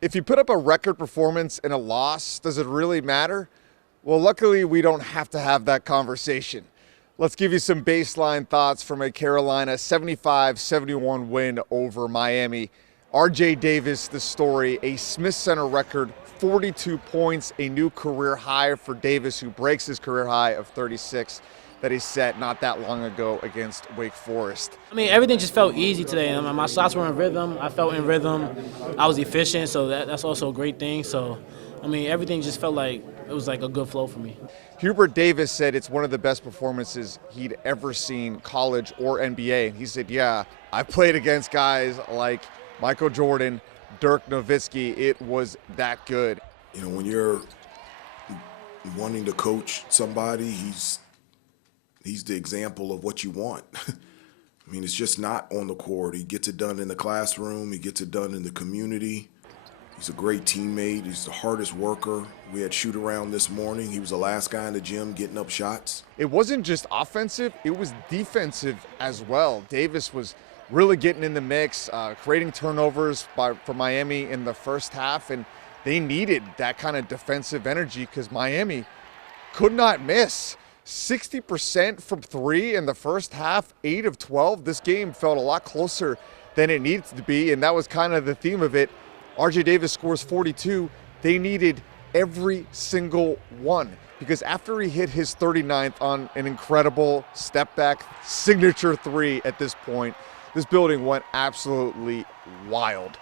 If you put up a record performance in a loss, does it really matter? Well, luckily, we don't have to have that conversation. Let's give you some baseline thoughts from a Carolina 75-71 win over Miami. R.J. Davis, the story, a Smith Center record, 42 points, a new career high for Davis, who breaks his career high of 36 that he set not that long ago against Wake Forest. I mean, everything just felt easy today. My shots were in rhythm. I felt in rhythm. I was efficient, so that's also a great thing. So, I mean, everything just felt like it was like a good flow for me. Hubert Davis said it's one of the best performances he'd ever seen, college or NBA. And he said, yeah, I played against guys like Michael Jordan, Dirk Nowitzki. It was that good. You know, when you're wanting to coach somebody, he's the example of what you want. I mean, it's just not on the court. He gets it done in the classroom. He gets it done in the community. He's a great teammate. He's the hardest worker. We had shoot around this morning. He was the last guy in the gym getting up shots. It wasn't just offensive, it was defensive as well. Davis was really getting in the mix, creating turnovers for Miami in the first half, and they needed that kind of defensive energy because Miami could not miss. 60% from three in the first half, 8 of 12. This game felt a lot closer than it needed to be, and that was kind of the theme of it. R.J. Davis scores 42. They needed every single one because after he hit his 39th on an incredible step-back signature three at this point, this building went absolutely wild.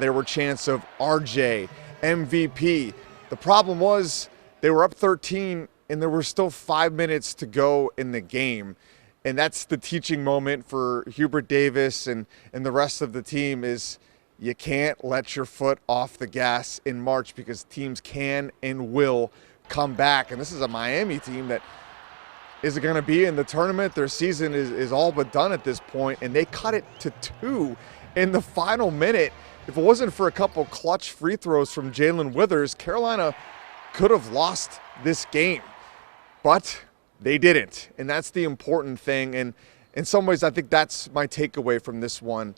There were chants of RJ, MVP. The problem was they were up 13 and there were still 5 minutes to go in the game. And that's the teaching moment for Hubert Davis and the rest of the team is you can't let your foot off the gas in March because teams can and will come back. And this is a Miami team that is going to be in the tournament. Their season is all but done at this point, and they cut it to 2 in the final minute. If it wasn't for a couple clutch free throws from Jalen Withers, Carolina could have lost this game. But they didn't, and that's the important thing. And in some ways, I think that's my takeaway from this one.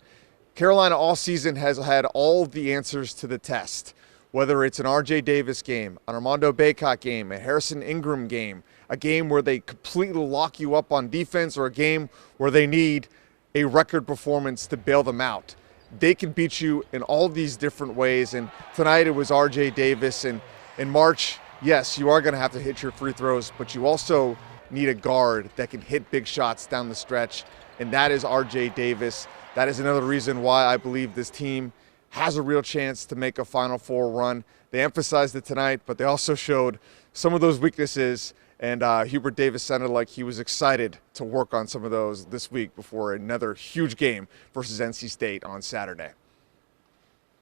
Carolina all season has had all the answers to the test, whether it's an R.J. Davis game, an Armando Bacot game, a Harrison Ingram game, a game where they completely lock you up on defense, or a game where they need a record performance to bail them out. They can beat you in all these different ways, and tonight it was R.J. Davis. And in March, yes, you are going to have to hit your free throws, but you also need a guard that can hit big shots down the stretch, and that is R.J. Davis. That is another reason why I believe this team has a real chance to make a Final Four run. They emphasized it tonight, but they also showed some of those weaknesses, and Hubert Davis sounded like he was excited to work on some of those this week before another huge game versus NC State on Saturday.